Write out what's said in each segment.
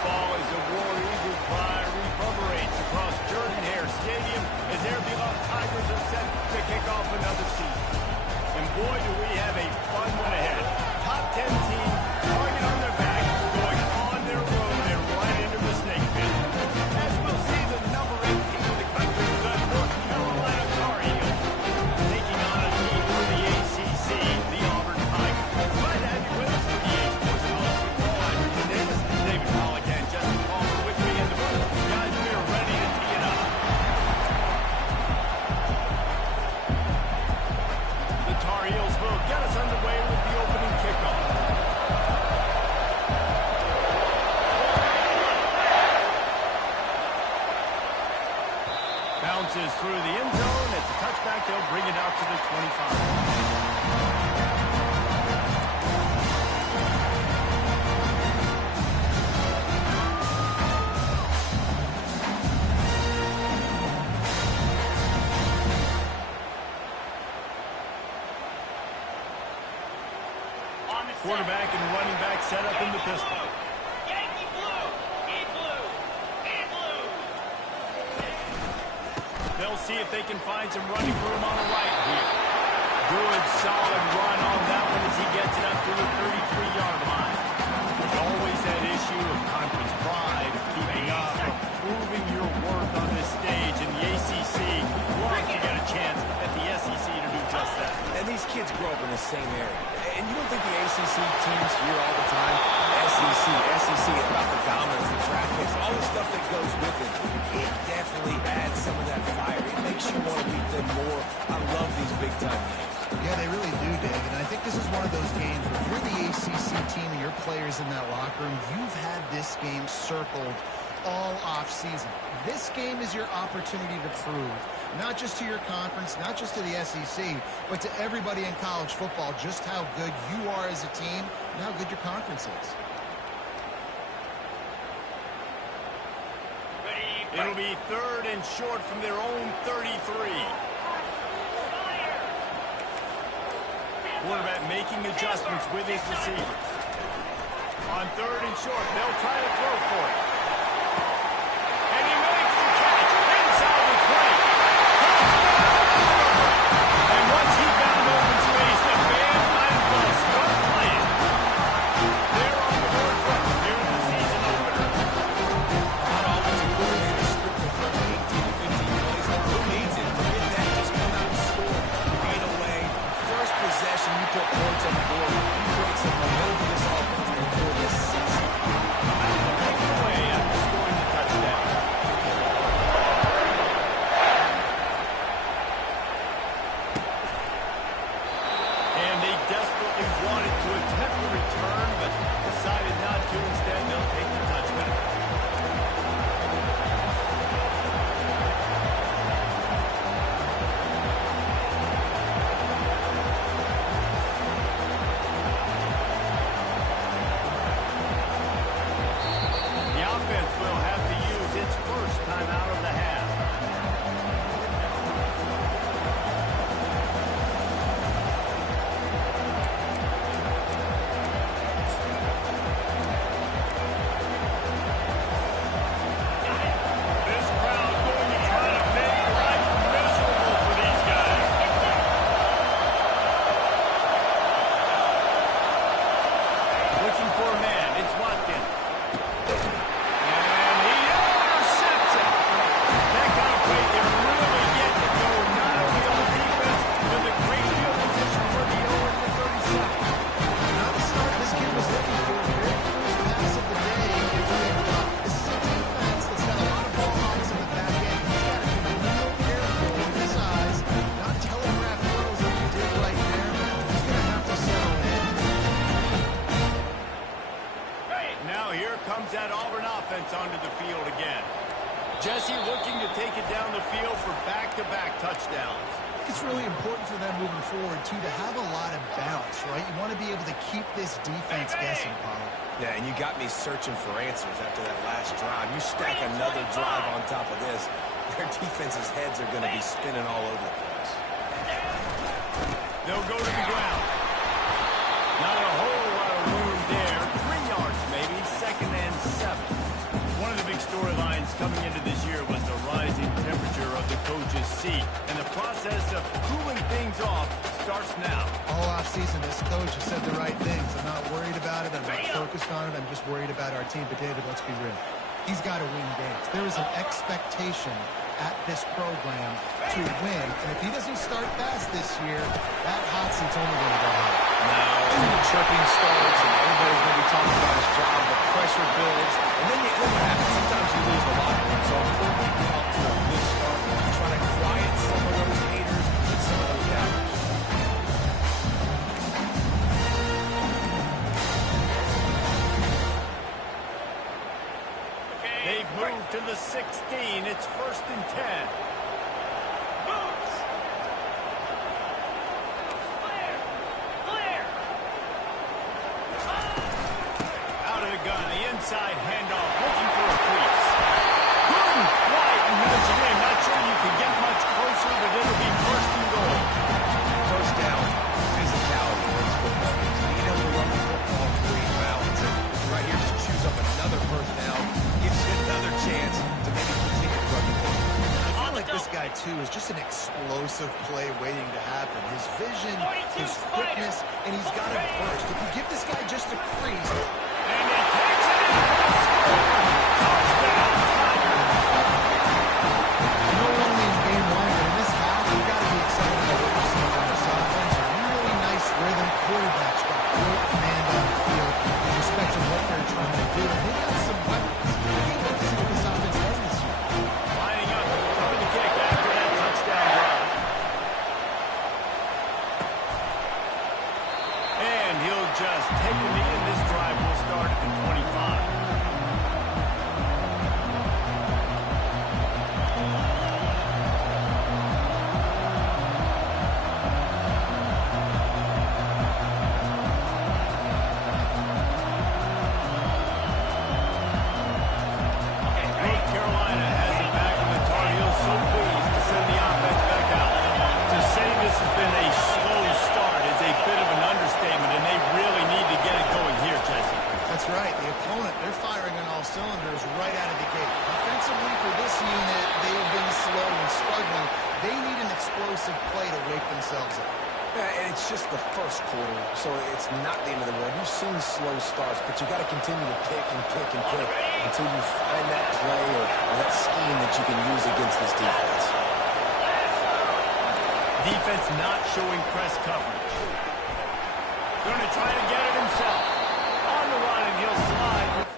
football as the War Eagle cry reverberates across Jordan-Hare Stadium as their beloved Tigers are set to kick off another season. And boy, do we have a fun one ahead. Top 10 team, target on their back, going on their road and right into the snake pit. As we'll see the number 8 team in the country, the North Carolina Tar Heels, taking on a team from the ACC, the Auburn Tigers. Glad to have you with us for the EA Sports College Football. I'm Jim Davis, David Pollack, and Justin Palmer with me in the booth. Guys, we are ready to tee it up. The Tar Heels will get us underway with the opening kickoff. Bounces through the end zone. It's a touchback. They'll bring it out to the 25. Quarterback and running back set up in the pistol. Yankee blue, in blue, in blue. They'll see if they can find some running room on the right here. Good, solid run on that one as he gets it up to the 33-yard line. There's always that issue of conference pride, of keeping up, of proving your worth on this stage. And the ACC wants to get a chance at the SEC to do just that. And these kids grow up in the same area. And you don't think the ACC teams hear all the time, SEC about the dominance, the track picks, all the stuff that goes with it. It definitely adds some of that fire. It makes you want to beat them more. I love these big-time games. Yeah, they really do, Dave. And I think this is one of those games where if you're the ACC team and your players in that locker room, you've had this game circled all off-season. This game is your opportunity to prove, not just to your conference, not just to the SEC, but to everybody in college football, just how good you are as a team and how good your conference is. It'll be 3rd and short from their own 33. Quarterback making adjustments with his receivers. On 3rd and short, they'll try to throw for it. And he makes the catch inside the 20. And once he found open space, the band might as well start playing. They're on the board front here in the season opener. Not offensive coordinator scripted from 18 to 15 plays. Who needs it? Forget that. Just come out and score right away. First possession, you put points on the board. You create some momentum for this offense before this season. Take it away after scoring the touchdown. And they desperately wanted to attempt the return, but decided not to. Instead, they'll take the touchback. The offense will have to use its first time out of the half. This crowd going to try to make life miserable for these guys. Looking for a man, it's Watkins. And he intercepts it. That kind of play can really get to go not only on defense, but the great field position for the 0 to 37. Not the start this kid was looking for. Very first pass of the day. This is a defense that's got a lot of ball hawks in the back end. He's got to be real careful with his eyes, not telegraph throws like he did right there. He's going to have to settle in. Now here comes that Auburn offense onto the field again. Jesse looking to take it down the field for back-to-back touchdowns. It's really important for them moving forward, too, to have a lot of bounce, right? You want to be able to keep this defense guessing, Pollard. Yeah, and you got me searching for answers after that last drive. You stack another drive on top of this, their defense's heads are going to be spinning all over the place. They'll go to the ground. Not a whole lot of room there. 3 yards maybe, 2nd and 7. coming into this year was the rising temperature of the coach's seat. And the process of cooling things off starts now. All offseason, this coach has said the right things. I'm not worried about it. I'm not focused on it. I'm just worried about our team. But, David, let's be real. He's got to win games. There is an expectation at this program to win. And if he doesn't start fast this year, that hot seat's only going to go high. Now, the chirping starts, and everybody's going to be talking about his job. The pressure builds, and then what happens? Sometimes you lose the locker room. So important to get off to a good start. Try to quiet some of those haters and some of those doubters. They've moved to the 16. It's 1st and 10. Moves. Clear. Out of the gun, the inside handoff, looking for a crease. Gordon White nudged it in. Not sure you can get much closer, but it'll be 1st and goal. First down, physicality in this football game. Being able to run the football, create balance, and right here just choose up another first down. Gives you another chance to maybe continue to run the ball. I feel like this guy, too, is just an explosive play waiting to happen. His vision, his quickness, and he's got a burst. If you give this guy just a crease, And he takes it in for a score. Touchdown, Tigers. not only in game one, but in this half, you've got to be excited about what we're seeing from this offense. A really nice rhythm. Quarterback's got great command on the field with respect to what they're trying to do. And they got some weapons. I can't wait to see what this offense does this year. Lining up, coming to kick after that touchdown drive. And he'll just take a knee, and this drive will start at the 25. North Carolina has it back, and the Tar Heels so pleased to send the offense back out. To say this has been a slow start is a bit of an understatement, and they really need to get it going here, Jesse. That's right. The opponent, they're firing on all cylinders right out of the gate. Offensively, for this unit, they've been slow and struggling. They need an explosive play to wake themselves up. Yeah, and it's just the first quarter, so it's not the end of the world. You've seen slow starts, but you got to continue to pick and pick and pick until you find that play or that scheme that you can use against this defense. Defense not showing press coverage. Going to try to get it himself. On the run, and he'll slide.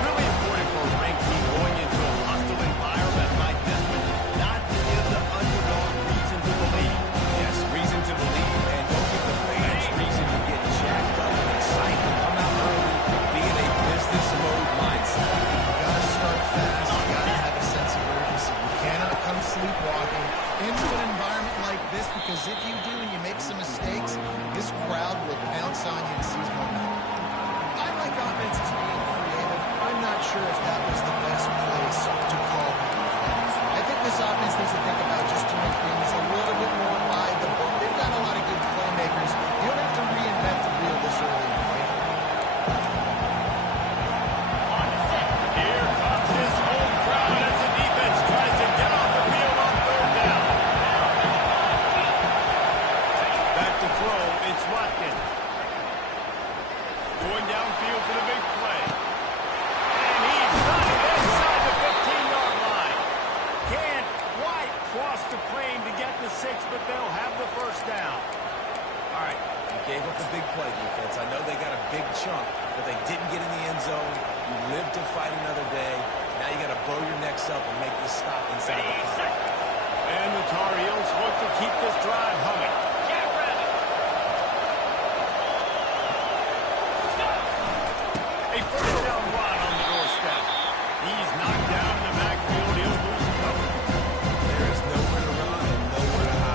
Really important for a ranked team going into a hostile environment like this one, not to give the underdog reason to believe. Yes, reason to believe, and don't give the fans reason to get jacked up and excited. Come out early, be in a business mode mindset. You got to start fast. You got to have a sense of urgency. You cannot come sleepwalking into an environment like this, because if you do and you make some mistakes, this crowd will pounce on you and seize momentum. I like offenses being creative. I'm not sure if that was the best place to call them. I think this offense needs to think about just doing things a little bit more by the book. They've got a lot of good playmakers. You don't have to reinvent the wheel this early in the game. Here comes this home crowd as the defense tries to get off the field on 3rd down. Back to throw, it's Watkins. Going downfield for the big play. And he's got it inside the 15-yard line. Can't quite cross the plane to get the 6, but they'll have the 1st down. All right, you gave up a big play, defense. I know they got a big chunk, but they didn't get in the end zone. You live to fight another day. Now you got to bow your necks up and make this stop inside the 5. And the Tar Heels look to keep this drive humming. Get ready. A 1st down run on the doorstep. He's knocked down in the backfield. He'll lose a couple. There is nowhere to run and nowhere to hide.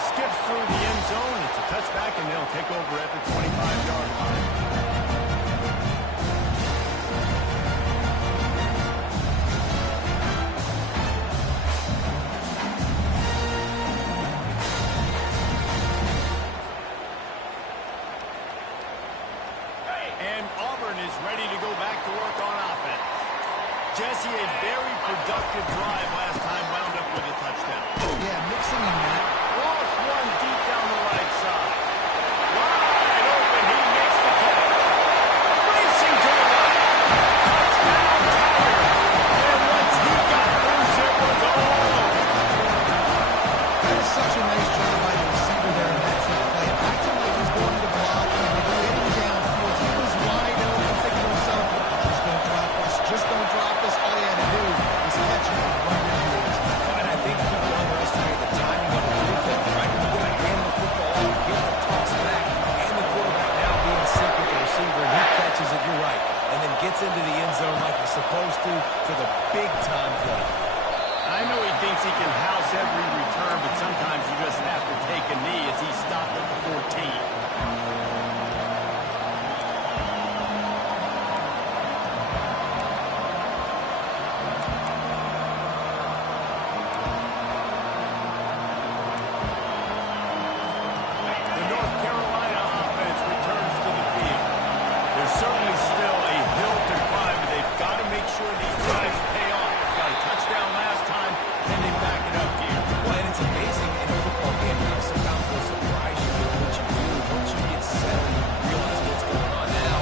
skips through the end zone. It's a touchback, and they'll take over at the 25-yard line. And Auburn is ready to go back to work on offense. Jesse, a very productive drive last time, wound up with a touchdown. Yeah, mixing in that. Lost one deep down the right side. Wide open, he makes the catch. Racing to the right. Touchdown, Tigers. And once he got loose, it was all over. That is such a nice job by the receiver there in that trick play. Acting like he's going to block and getting downfield. He was wide open, thinking to himself, just don't drop us, just don't drop us. All he had to do was catch it and run into it. And I think people underestimate the timing of the defense, right? You got to hand the football off, get the toss back, and the quarterback now being sync with the receiver, and he catches it, you're right, and then gets into the end zone like he's supposed to for the big-time play. I know he thinks he can house every return, but sometimes you just have to take a knee as he stopped at the 14. The North Carolina offense returns to the field. There's certainly still a hill to climb, but they've got to make sure these drives pay off. Got a touchdown last time, and they back it up here. Well, and it's amazing in a football game how sometimes will surprise you with what you do. Once you get settled, you realize what's going on now.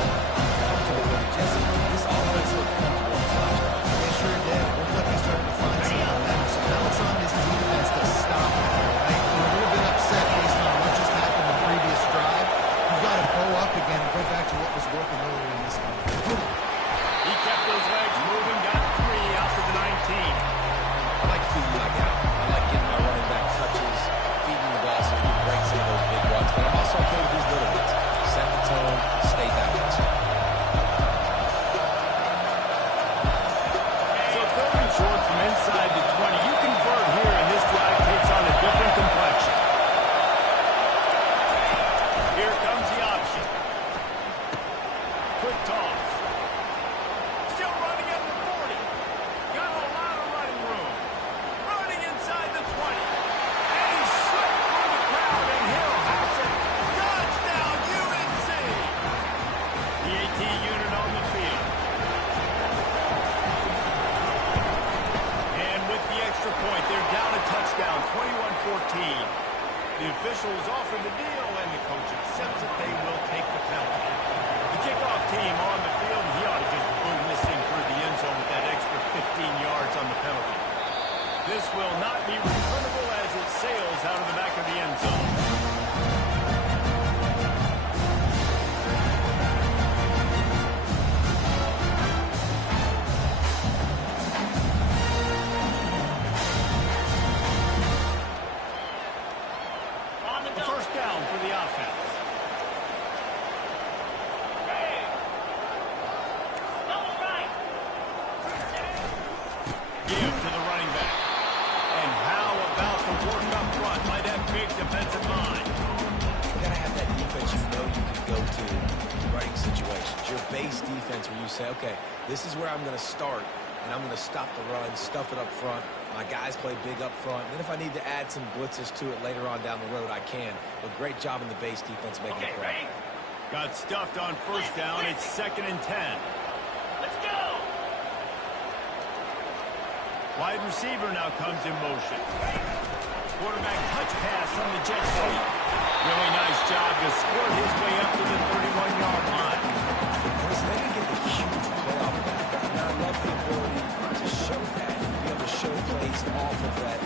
Comfortable with it. Jesse, this offense looked comfortable on the first drive. They sure did. It looked like he started to find some momentum. So now it's on his defense to stop it, right? They're a little bit upset based on what just happened the previous drive. You've got to go up again and go back to what was working earlier in this game. He kept those legs moving, got 3 out to the 19. I like feeding my guy. I like getting my running back touches, feeding the ball so he breaks in those big runs. But I'm also okay with these little ones. Set the tone, stay balanced. So 3rd and short from inside the 20. You convert here, and this drive takes on a different complexion. Here comes the option. Quick toss. Still running at the 40. Got a lot of running room. Running inside the 20. And he's slipped through the crowd, and he'll house it. Touchdown, UNC! The AT unit on the field. And with the extra point, they're down a touchdown, 21-14. The officials offer the deal, and the coach accepts it. They will take the penalty. The kickoff team on the field, he ought to just boom this thing through the end zone with that extra 15 yards on the penalty. This will not be returnable as it sails out of the back of the end zone. On the A double. first down for the offense. Double right. Give to the running back. And how about the work up front by that big defensive line? You got to have that defense you know you can go to in running situations. Your base defense where you say, okay, this is where I'm going to start, and I'm going to stop the run, stuff it up front. My guys play big up front. And then if I need to add some blitzes to it later on down the road, I can. But great job in the base defense making Okay, the play. ready? Got stuffed on first down. It's 2nd and 10. Let's go. Wide receiver now comes in motion. Quarterback touch pass from the jet sweep. Really nice job to squirt his way up to the 31-yard line. Listen, they didn't get the huge play off of that. And I love the ability to show that, to be able to show plays off of that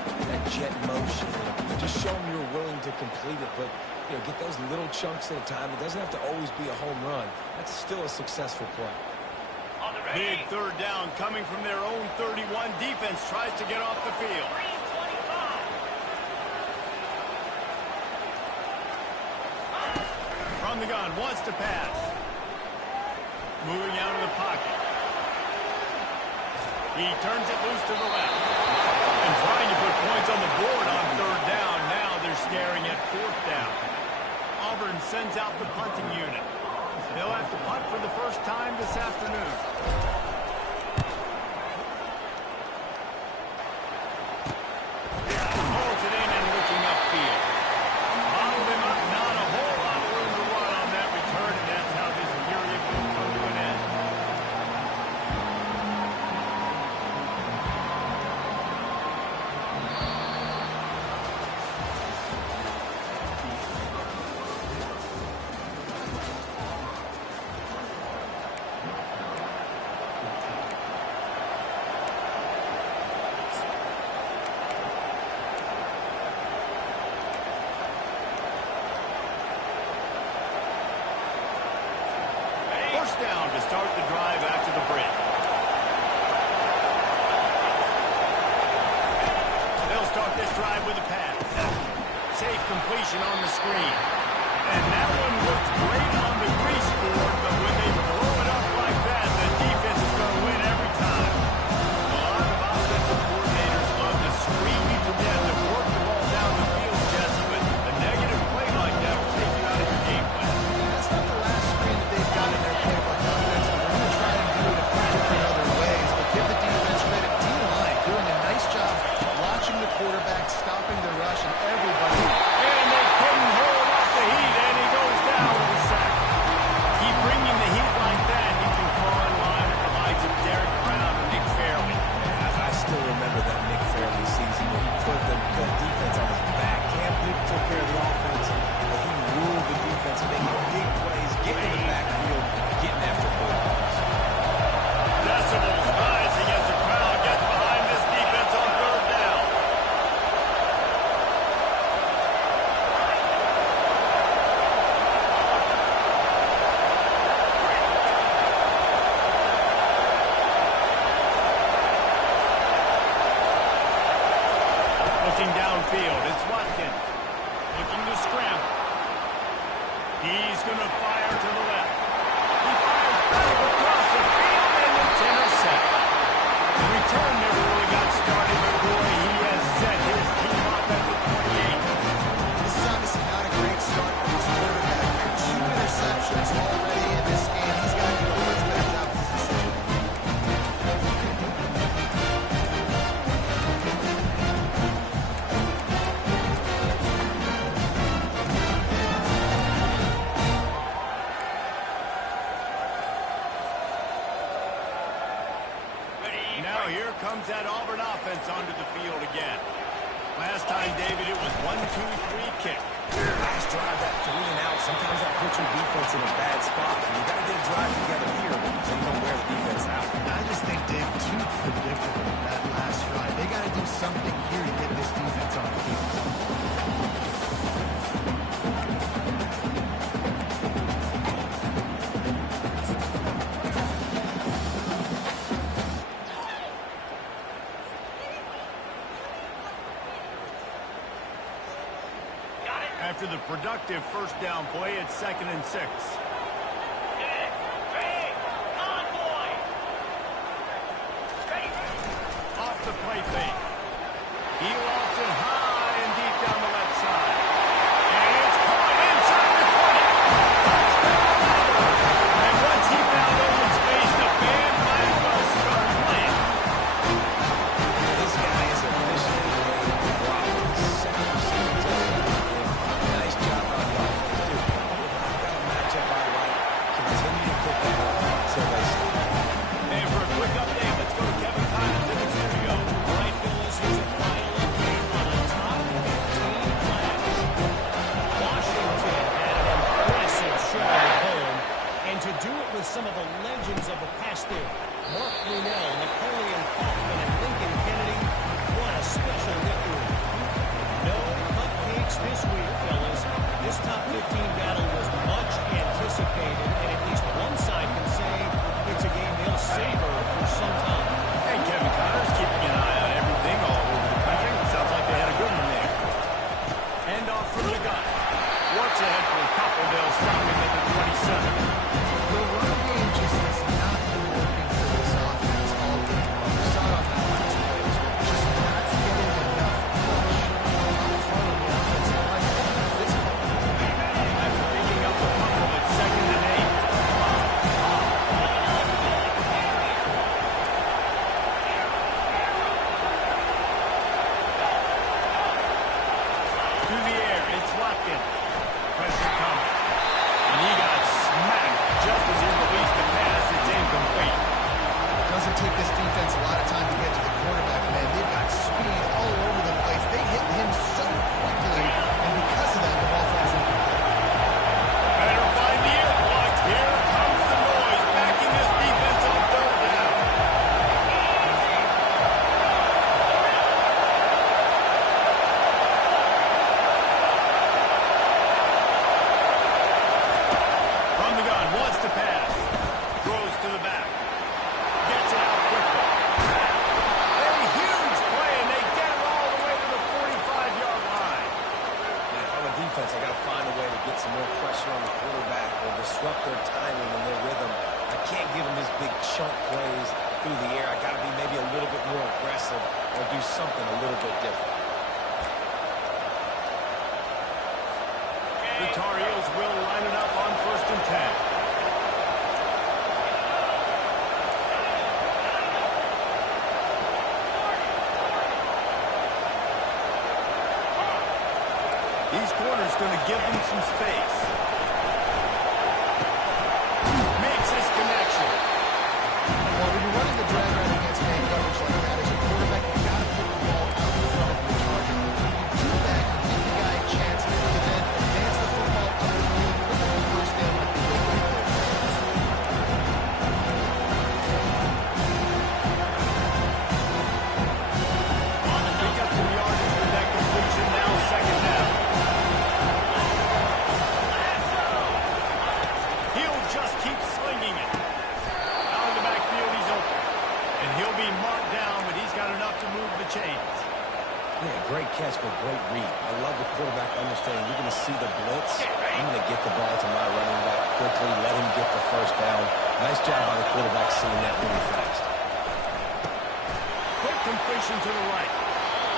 jet motion. And just show them you're willing to complete it, but get those little chunks at a time. It doesn't have to always be a home run. That's still a successful play. On the ready. Big 3rd down coming from their own 31. Defense tries to get off the field. 3:25. From the gun, wants to pass. Moving out of the pocket. He turns it loose to the left. And trying to put points on the board on 3rd down. Now they're staring sends out the punting unit. They'll have to punt for the first time this afternoon. Holds it in and looking upfield. Bottled him up, not a whole lot of room to run on that return, and that's how this period will come to an end. First down to start the drive after the break. They'll start this drive with a pass. Safe completion on the screen. And that one looks great on the grease board, but when they blow it up like that, the defense is going to win every time. A lot of offensive coordinators love to screen you to death and work the ball down the field, Jesse, but a negative play like that will take you out of your game plan. That's not the last screen that they've got in their playbook offensively. They're going to try and do it a few different other ways, but give the defense credit. D-line doing a nice job watching the quarterback, stopping the rush, and everybody. And they couldn't hold off the heat, and he goes down with a sack. Keep bringing the heat like that, you can fall in line with the likes of Derek Brown and Nick Fairley. Yeah, I still remember that Nick Fairley season where he put the defense on his back. Cam Newton took care of the offense, but he ruled the defense, making big plays, getting in the backfield, getting after quarterbacks. Decibels rising as the crowd gets behind this defense on third down. Looking downfield, it's Watkins. Looking to scramble. He's going to fire to the left. He fires back across the field, and it's intercepted. The return never really got started, but boy, he has set his team up at the 28. This is obviously not a great start for his quarterback. There are 2 interceptions already in this game. He's got to do a much better job with his decision. Now here comes that Auburn offense onto the field again. Last time, David, it was 1-2-3 kick. Last drive, that 3 and out, sometimes that puts your defense in a bad spot. And you got to get a drive together here so you don't wear the defense out. I just think, Dave, too predictable that last drive. They got to do something here to get this defense on the field. After the productive first down play, it's 2nd and 6. Off the play fake. He lost it high and deep down the left side. And it's caught inside the 20. And once he found open space, the band might as well start playing. This guy is officially ready to drop his second receiver touchdown. Nice job on the offense, too. I've got a matchup I like. Continue to put that up until they stop. And for a quick update, let's go to Kevin Connors in the studio. All right, Phillies, here's a final update take this defense a lot of time to get to the quarterback, man. They've got speed all over the place. They hit him so quickly, and because of that, the ball falls incomplete. Better find the earplugs. Here comes the noise, backing this defense on third down. From the gun, wants to pass. Throws to the back. Gets it out quickly. A huge play, and they get it all the way to the 45-yard line. Man, if I'm a defense, I got to find a way to get some more pressure on the quarterback or disrupt their timing and their rhythm. I can't give them these big chunk plays through the air. I got to be maybe a little bit more aggressive or do something a little bit different. The Tar Heels will line it up on 1st and 10. These corners going to give them some space. Makes his connection. Well, when you're running the drag route against man coverage like that, as a quarterback, you've got to put the ball out in front of your target. When you do that, you give the guy a chance to then advance the football up the field, put the first down like they did right there. Pick up some yardage with that completion. Now 2nd down. He'll just keep slinging it. Out in the backfield, he's open. And he'll be marked down, but he's got enough to move the chains. Yeah, great catch, but great read. I love the quarterback understanding. You're going to see the blitz. I'm going to get the ball to my running back quickly, let him get the first down. Nice job by the quarterback seeing that really fast. Quick completion to the right.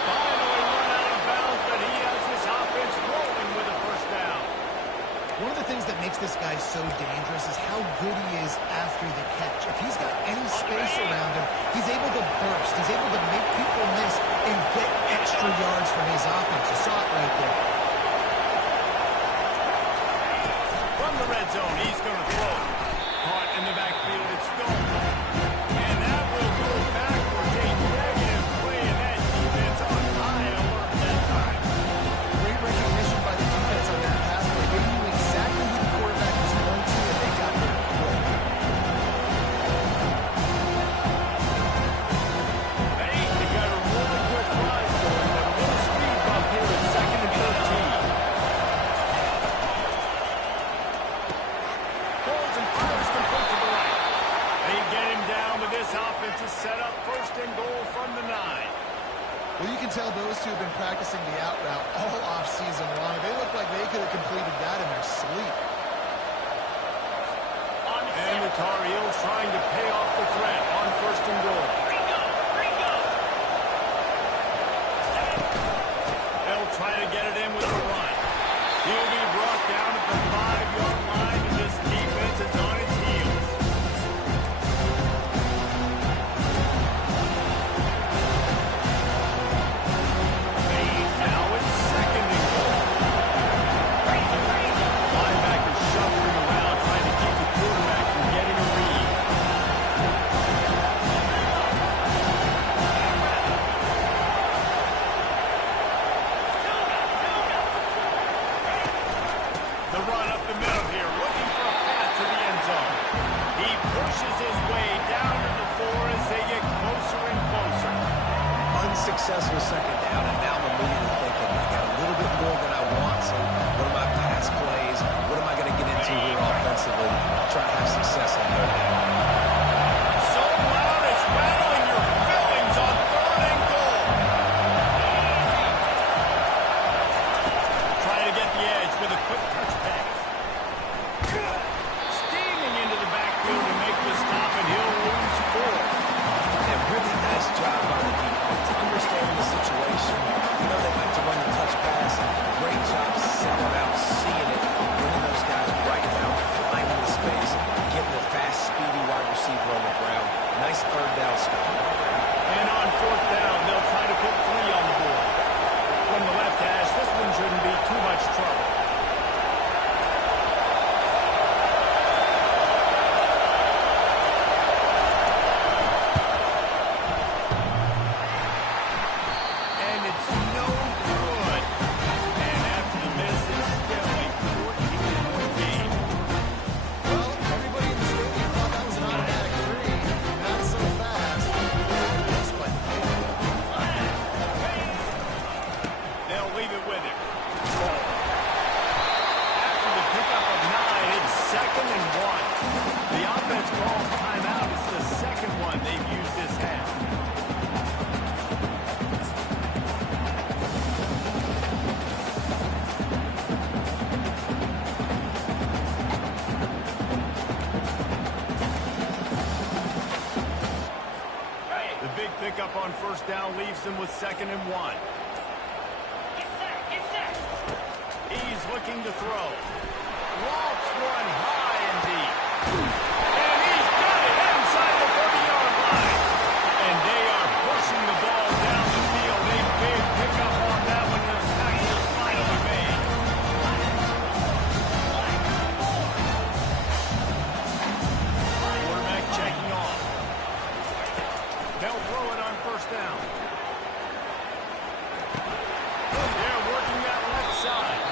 Finally run out of bounds, but he has this offense rolling with a first down. One of the things that makes this guy so dangerous is how good he is after the catch. If he's got any space around him, he's able to burst. He's able to make people miss and get extra yards from his offense. You saw it right there. From the red zone, he's going to throw. Caught in the backfield, it's Stone. And that will go backwards. A negative play, and that defense on high alert that time. Great recognition by the defense on that pass play. They knew exactly who the quarterback was going to, and they got there quick. They got a really good drive going, but a little speed bump here at 2nd and 13. Holds and fires complete to the right. They get him down, but this offense is set up 1st and goal from the 9. Well, you can tell those two have been practicing the out route all off-season long. They look like they could have completed that in their sleep. And the Tar Heels trying to pay off the threat on 1st and goal. They'll try to get it in with a run. He'll be brought down at the 5-yard line, and this defense is on its heels. Now it's 2nd and goal. Linebackers shuffling around, trying to keep the quarterback from getting a read. The run up the middle here, looking for a path to the end zone. He pushes his way down to the 4 as they get closer and closer. Unsuccessful 2nd down, and now I'm immediately thinking, I got a little bit more than I want, so what are my pass plays? What am I going to get into here offensively? Try to have success on 3rd down. So loud it's rattling your fillings on 3rd and goal. Trying to get the edge with a quick touch pass. Steaming into the backfield to make the stop, and he'll lose 4. And really nice job by the defense, understanding the situation. You know they like to run the touch pass. Great job selling out, seeing it, bringing those guys right down, flying into space, getting the fast, speedy wide on first down leaves them with 2nd and 1. Get set, get set. He's looking to throw. Lofts one high and deep. And he's got it inside the 30-yard line. And they are pushing the ball down the field. A big pickup on that one. The tackle is finally made. Quarterback checking off. They'll throw it on first down. They're working that left side.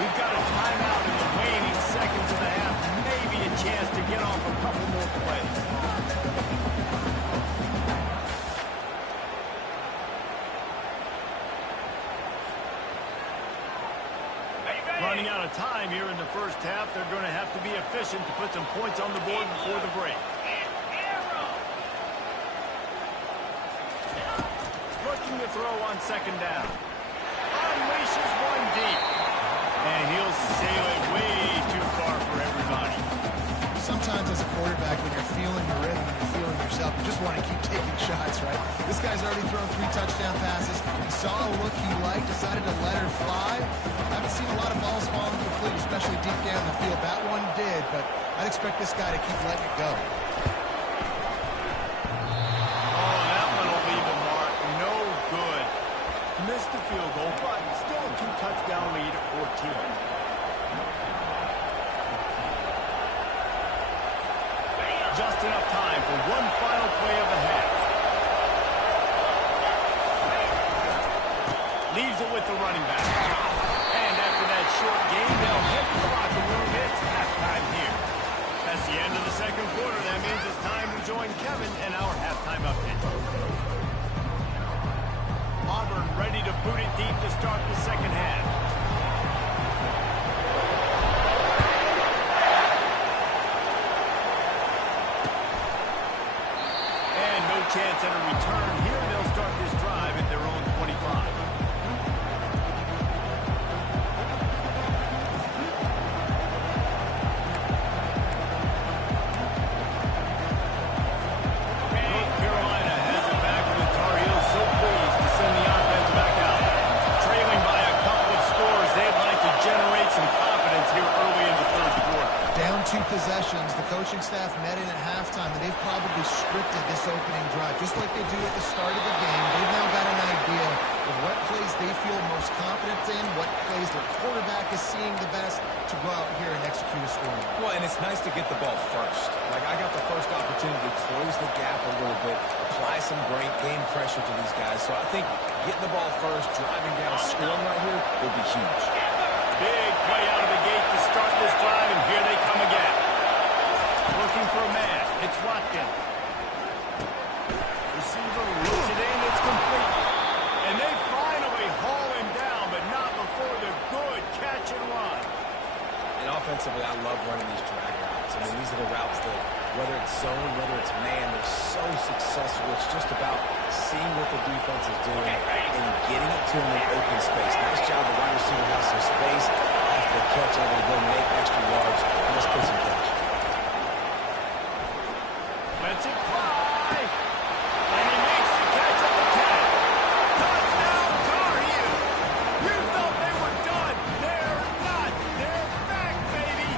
We've got a timeout in the waning seconds of the half. Maybe a chance to get off a couple more plays. Running out of time here in the first half. They're going to have to be efficient to put some points on the board before the break. Looking to throw on 2nd down. Unleashes one deep. And he'll sail it way too far for everybody. Sometimes as a quarterback, when you're feeling your rhythm and you're feeling yourself, you just want to keep taking shots, right? This guy's already thrown 3 touchdown passes. He saw a look he liked, decided to let her fly. I haven't seen a lot of balls falling complete, especially deep down the field. That one did, but I'd expect this guy to keep letting it go. Oh, that one will leave a mark. No good. Missed the field goal, but still a 2-touchdown lead at 14. Just enough time for one final play of the half. Leaves it with the running back. And after that short game, they'll hit the locker room. It's halftime here. That's the end of the second quarter. That means it's time to join Kevin in our halftime update. Auburn ready to boot it deep to start the second half. And no chance at a return here. They'll start this drive at their own 25. North Carolina has it back with the Tar Heels so pleased to send the offense back out. Trailing by a couple of scores, they'd like to generate some confidence here early in the third quarter. Down 2 possessions, the coaching staff met in at halftime, and they've probably scripted this opening drive, just like they do at the start of the game. They've now got an idea of what plays they feel most confident in, what plays their quarterback is seeing the best to go out here and execute a scoring. Well, and it's nice to get the ball first. Like, I got the first opportunity to close the gap a little bit, apply some great game pressure to these guys. So I think getting the ball first, driving down, scoring right here will be huge. Big play out of the gate to start this drive, and here they come again. Looking for a man. It's Watkins. Receiver looks it in. It's complete. And they finally haul him down, but not before the good catch and run. And offensively, I love running these drag routes. I mean, these are the routes that, whether it's zone, whether it's man, they're so successful. It's just about seeing what the defense is doing and getting it to them in open space. Nice job. The wide receiver has some space after the catch, able to go make extra yards. Let's put some catch. Lets it fly. And he makes the catch at the 10. Touchdown, Tar Heels. You thought they were done. They're not. They're back, baby.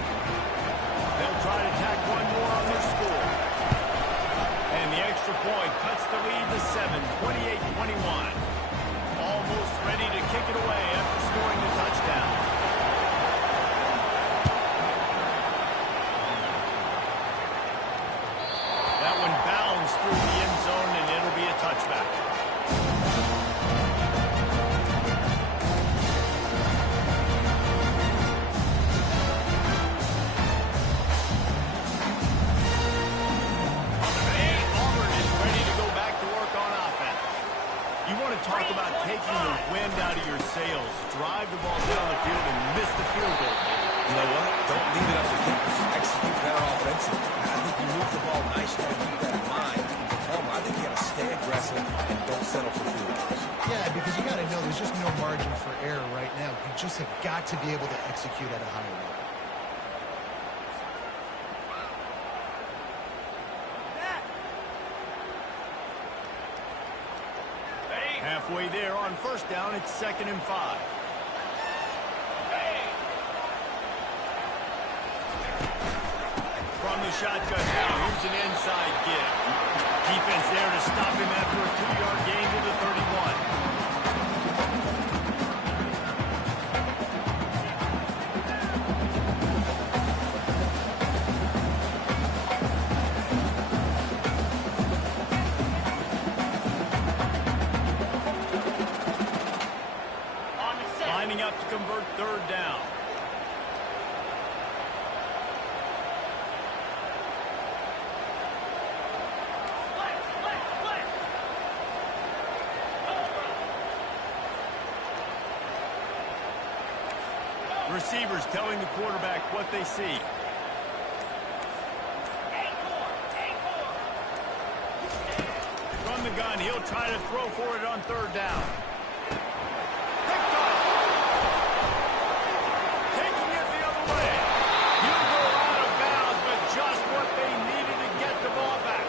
They'll try to tack one more on their score. And the extra point cuts the lead to 7, 28-21. Almost ready to kick it away after scoring the touchdown. That one bounds through the end zone, and it'll be a touchback. Auburn is ready to go back to work on offense. You want to talk about taking the wind out of your sails. Drive the ball down the field and miss the field goal. You know what? Don't leave it up to him. Execute better offensively. I think you move the ball nice. You got to keep that in mind. I think you got to stay aggressive and don't settle for field goals. Yeah, because you got to know there's just no margin for error right now. You just have got to be able to execute at a higher level. Halfway there on first down, it's 2nd and 5. From the shotgun now, here's an inside give. Defense there to stop him after a 2-yard gain to the 31. Lining up to convert 3rd down. Receivers telling the quarterback what they see. From the gun, he'll try to throw for it on 3rd down. Picked off. Taking it the other way. He'll go out of bounds, but just what they needed to get the ball back.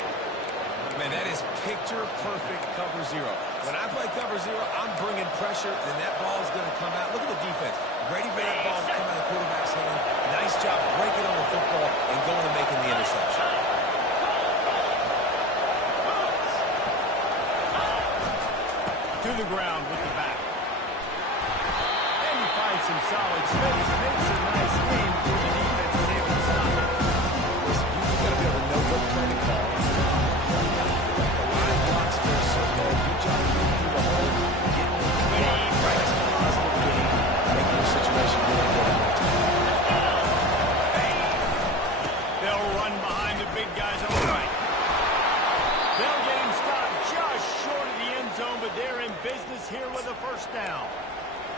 Man, that is picture-perfect cover zero. When I play cover zero, I'm bringing pressure, and that ball is going to come out. Look at the defense. Ready for that ball to come out of the quarterback's hand. Nice job breaking on the football and going and making the interception. To the ground with the back. And he finds some solid space. Makes a nice game for the defense is able to stop it. Listen, you've got to be able to know what play to call. The line blocks for a certain goal. Good job getting through the hole, getting the game right as a positive game, making the situation really good. They'll run behind the big guys on the right. They'll get him stopped just short of the end zone, but they're in business here with a 1st down.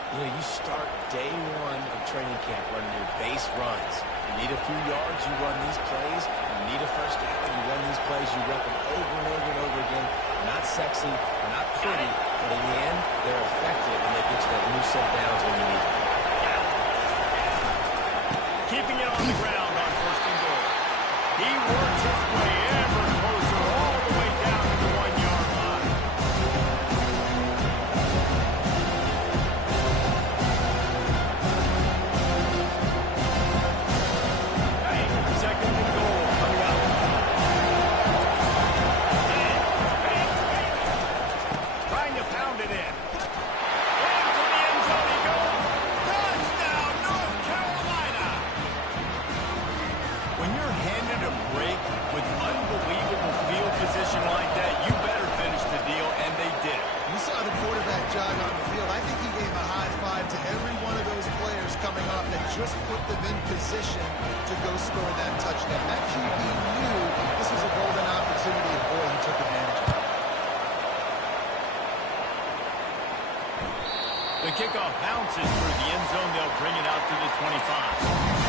You know, you start day one of training camp running your base runs. You need a few yards, you run these plays. You need a 1st down, you run these plays. You run them over and over and over again. Not sexy, not pretty, but in the end, they're effective, and they get you that new set of downs when you need them. Keeping it on the ground on 1st and goal. He works his way ever closer all the way down to the 1-yard line. Second and goal coming up. Trying to pound it in. Into the end zone he goes. Touchdown, North Carolina! When you're handed a break with unbelievable field position like that, you better finish the deal, and they did. You saw the quarterback jog on the field. I think he gave a high five to every one of those players coming off that just put them in position to go score that touchdown. That QB knew this was a golden opportunity, and boy, he took advantage of it. The kickoff bounces through the end zone. They'll bring it out to the 25.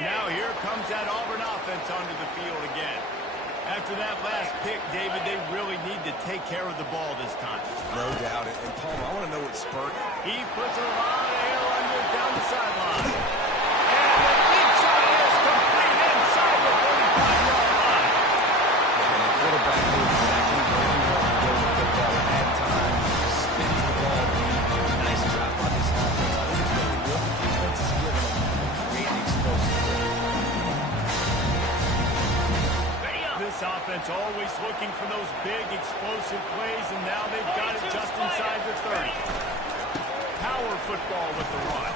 Now here comes that Auburn offense onto the field again. After that last pick, David, they really need to take care of the ball this time. No doubt. And Palmer, I want to know what spurt. He puts a lot of air under it down the sideline. And the big shot is complete inside the 45-yard line. And the quarterback knew exactly where he wanted to go with the football at time. Spins the ball. Nice job on this offense. Understanding what the defense is giving them. Creating explosive play. This offense always looking for those big, explosive plays, and now they've got it just inside the 30. Power football with the run.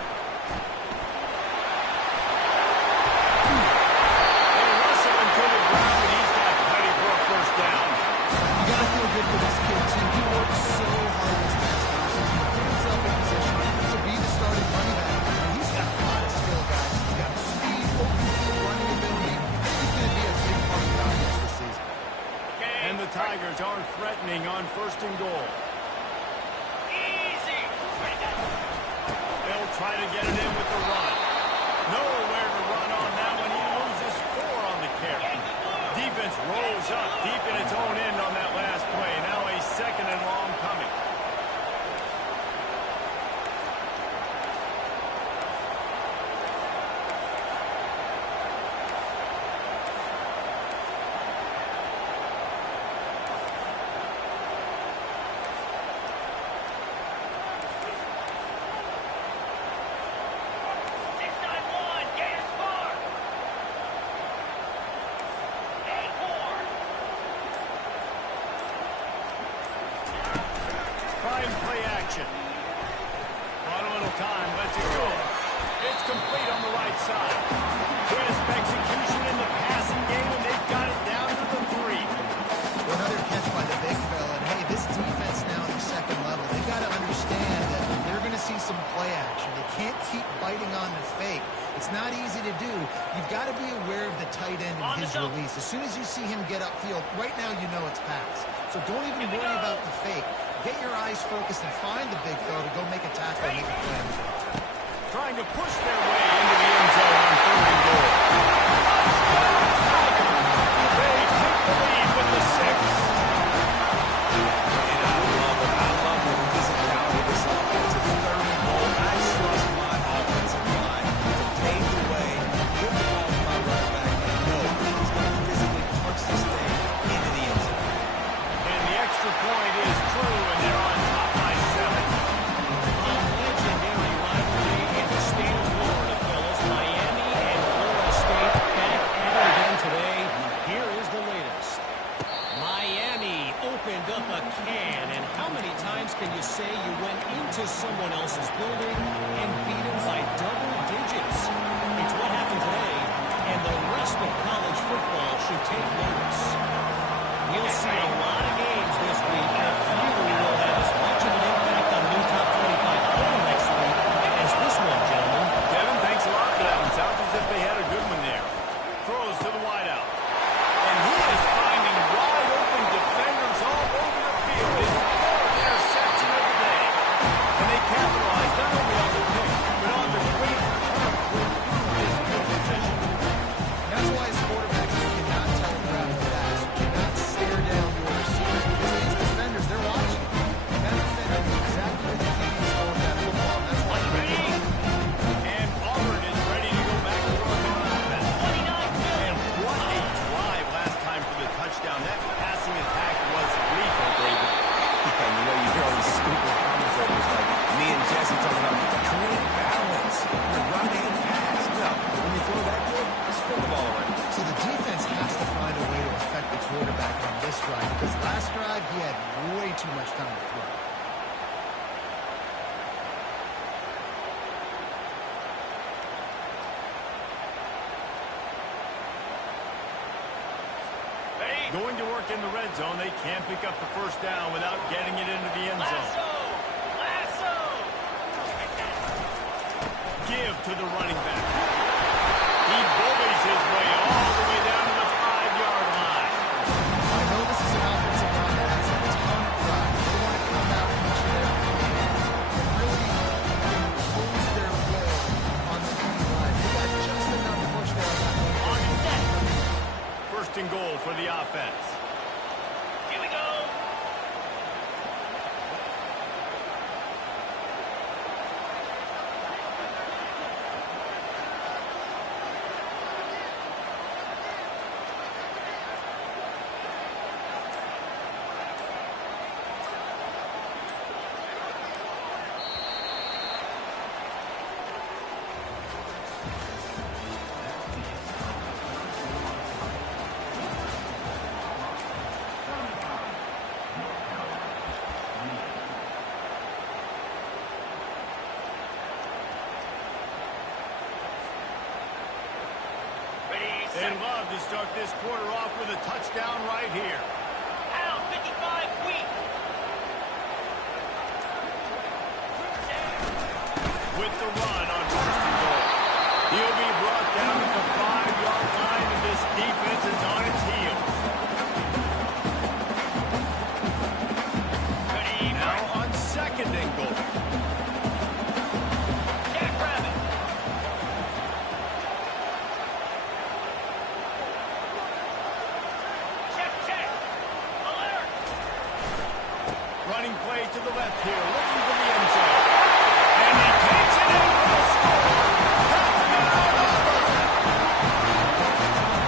They wrestle him to the ground, but he's got plenty for a 1st down. You got to feel good for this kid, too. He worked so hard this past offseason to put himself in position to be the starting running back. And he's got a lot of skill, guys. He's got speed, open field running ability. He's going to be a big part of the offense this season. And the Tigers are threatening on 1st and goal. Easy. They'll try to get it in with the run. Nowhere to run on that one. He loses 4 on the carry. Defense rolls up deep in its own end on that last play. Now a 2nd and long coming. possession. On a little time, lets it go. It's complete on the right side. Crisp execution in the passing game, and they've got it down to the 3. Another catch by the big fella. And hey, this defense now in the second level, they've got to understand that they're going to see some play action. They can't keep biting on the fake. It's not easy to do. You've got to be aware of the tight end and his release. As soon as you see him get upfield, right now you know it's pass. So don't even worry about the fake. Get your eyes focused and find the big throw to go make a tackle and make a play. Trying to push their way into the end zone on 3rd and goal. They take the lead with the 6. And I love the physicality of this offense. It's 3rd and goal. I trust my offensive line to pave the way, give the ball to my running back, and know he's going to physically punch this thing into the end zone. And the extra point is true, and they're on top by 7. A legendary rivalry in the state of Florida, fellas. Miami and Florida State back at it again today. Here is the latest. Miami opened up a can, and how many times can you say you went into someone else's building and beat them by double digits? It's what happened today, and the rest of college football should take notice. We'll see a lot of games this week, and few will have as much of an impact on new top 25 poll next week as this one, gentlemen. Kevin, thanks a lot for that one. Sounds as if they had a good one there. Throws to the wideout. And he is finding wide open defenders all over the field. His 4th interception of the day. And they capitalized not only on the pick, but on the quick return to improve his field position. That's why as quarterbacks, you cannot telegraph the pass. You cannot stare down your receiver. Because these defenders, they're watching. That defender knew exactly where the QB is going with that football. And that's why he made it. And Auburn is ready to go back to work on offense. 29-2. And what a drive last time for the touchdown. That passing attack was lethal, David. And you know, you hear all these stupid commentators like me and Jesse talking about create balance, run and pass. No, when you throw that good, spin the ball around. So the defense has to find a way to affect the quarterback on this drive. Because last drive, he had way too much time to throw. Going to work in the red zone. They can't pick up the first down without getting it into the end zone. Lasso! Give to the running back. He bullies his way all the way down to the 5-yard line. I know this is an offensive line that has a ton of pride. They want to come out each and every game and really impose their will on the line. They got just enough push there on that one. First and goal for the offense. Here we go. They'd love to start this quarter off with a touchdown right here. Pound 55 weak. With the run on first and goal. He'll be brought down at the 5-yard line, and this defense is on its heels. Now on second and goal. Jackrabbit. Check. Alert. Running play to the left here, looking for the end zone. And he takes it in for the score. Touchdown, Auburn!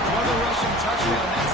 Another rushing touchdown.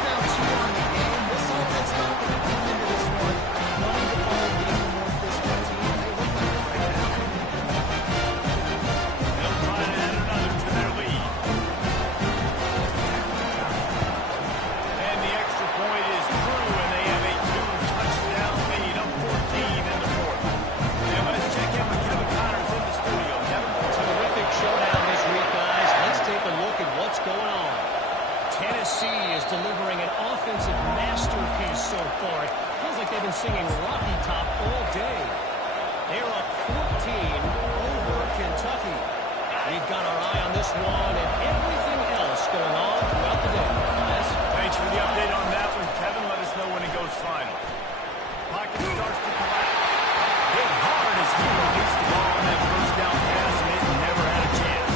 We've got our eye on this one and everything else going on throughout the game. Guys. Thanks for the update on that one, Kevin. Let us know when it goes final. Pocket starts to collapse. Hit hard as he released the ball on that first down pass, and it never had a chance.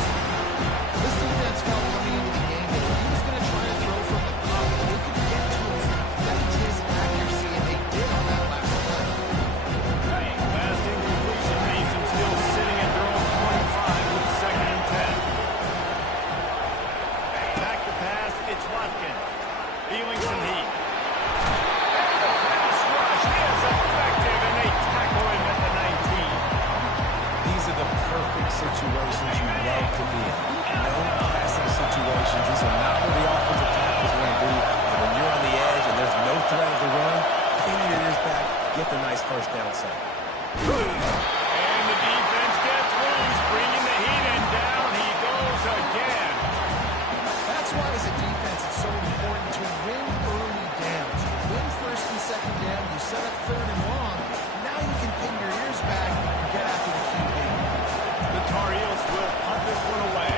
This defense felt coming into the game that if he was going to try to throw from the pocket, they could get to him and affect his accuracy, and they did on that last play. Last incompletion leaves him still sitting at their own 25 with second and 10. Back to pass, it's Watkins. Feeling some heat. And the pass rush is effective, and they tackle him at the 19. These are the perfect situations you love to be in. No passing situations. These are not where the offensive tackles want to be. But when you're on the edge and there's no threat of the run, pin your ears back, get the nice first down sack. And the defense gets loose, bringing the heat, and down he goes again. That's why, as a defense, it's so important to win early downs. You win first and second down, you set up third and long. Now you can pin your ears back and get after the QB. The Tar Heels will punt this one away.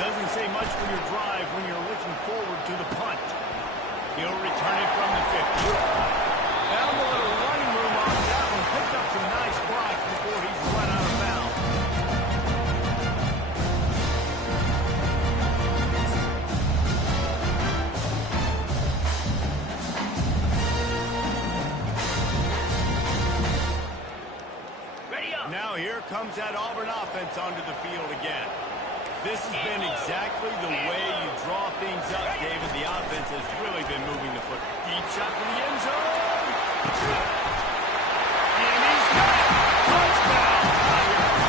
Doesn't say much for your drive when you're looking forward to the punt. He'll return it from the 50. Found a little running room on that one. Picked up some nice blocks before he's run out of bounds. Now here comes that Auburn offense onto the field again. This has been exactly the way you draw things up, David. The offense has really been moving the foot. Deep shot for the end zone. And he's got it. Touchdown, Tigers.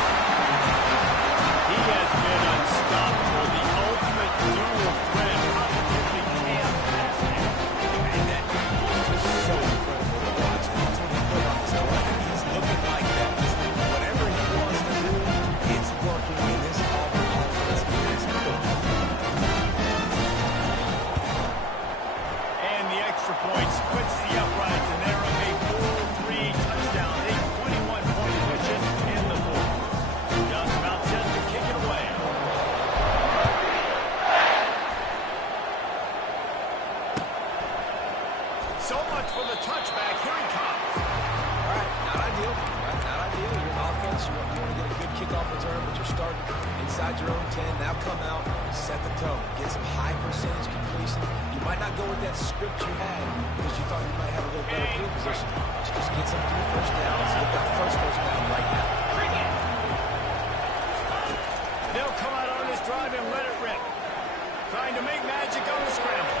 He has been unstoppable. The ultimate dual threat. Positively can't pass it. And that is just so incredible to watch. And that's what he put on display. He's looking like that. Whatever he wants to do, it's working in this Auburn offense. It's good. And the extra point splits the uprights, and they're up a full 3 touchdowns. A 21-point cushion in the fourth. Just about set to kick it away. So much for the touchback. Here he comes. All right, not ideal. Not ideal. You're an offense. You want to get a good kickoff return, but you're starting inside your own 10. Now come out, set the tone. Get some high percentage completion. You might not go with that script you had because you thought you might have a little better field position. Just get some few first downs. Get that first down right now. They'll come out on this drive and let it rip. Trying to make magic on the scramble.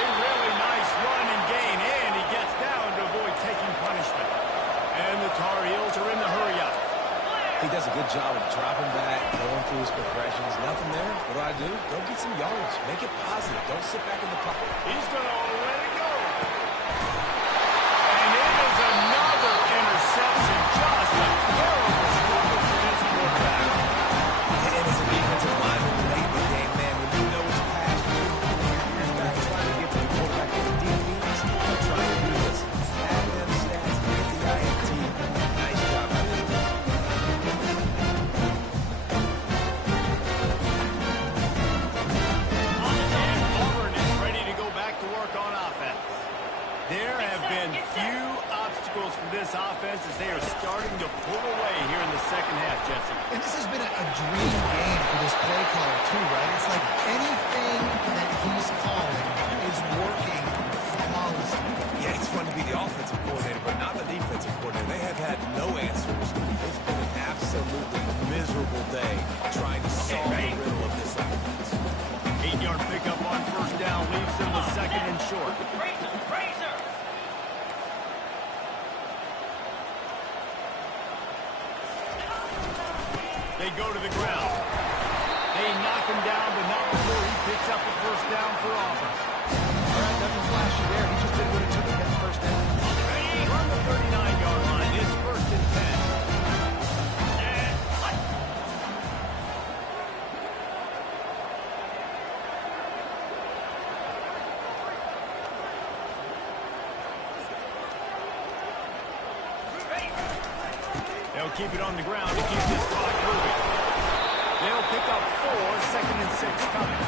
A really nice run and gain, and he gets down to avoid taking punishment. And the Tar Heels are in the hurry-up. He does a good job of dropping back, going through his progressions. Nothing there. What do? Go get some yardage. Make it positive. Don't sit back in the pocket. He's going to let it go. And it is another interception. Just a terrible struggle for this quarterback. And as a defensive lineman late in the game, man, when you know it's past you, you're back trying to get to the quarterback with the DBs. They're trying to do this. Add them stats, get the INT. Nice job by them. And Auburn is ready to go back to work on offense. There have been few obstacles for this offense as they are starting to pull away here in the second half, Jesse. And this has been a dream game for this play caller, too, right? It's like anything that he's calling is working flawlessly. Yeah, it's fun to be the offensive coordinator, but not the defensive coordinator. They have had no answers. It's been an absolutely miserable day trying to solve the riddle of this offense. 8-yard pickup on first down leaves them with second and short. They go to the ground. They knock him down, but not before he picks up a first down for Auburn. All right, nothing flashy there. He just did what it took to get the first down. From the 39-yard line, it's first and 10. They'll keep it on the ground to keep this clock moving. They'll pick up 4, 2nd and 6 coming.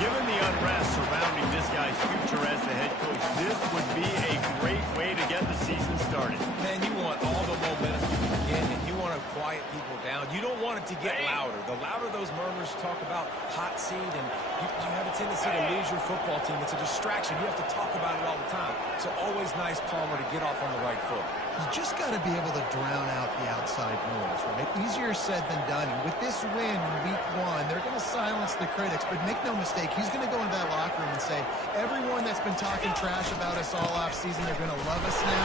Given the unrest surrounding this guy's future as the head coach, this would be a great way to get the season started. Man, you want all the momentum you can get, and you want to quiet people down. You don't want it to get louder. The louder those murmurs talk about hot seat, and you have a tendency to lose your football team. It's a distraction. You have to talk about it all the time. So always nice, Palmer, to get off on the right foot. You just got to be able to drown out the outside noise, right? Easier said than done. And with this win in week 1, they're going to silence the critics. But make no mistake, he's going to go into that locker room and say, everyone that's been talking trash about us all offseason, they're going to love us now.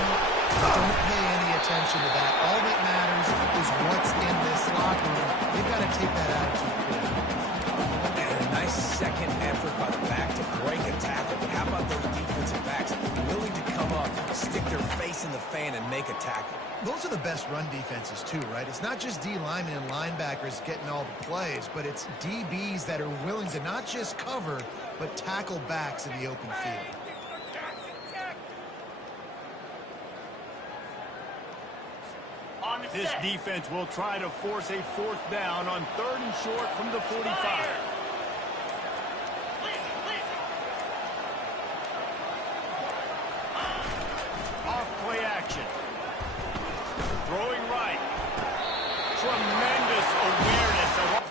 Don't pay any attention to that. All that matters is what's in this locker room. They've got to take that attitude clear. And a nice second effort by the back to break a tackle. But how about those defensive backs willing to come up, stick their face in the fan, and make a tackle? Those are the best run defenses, too, right? It's not just D linemen and linebackers getting all the plays, but it's DBs that are willing to not just cover, but tackle backs in the open field. This defense will try to force a 4th down on 3rd and short from the 45. Off play action. Throwing right. Tremendous awareness of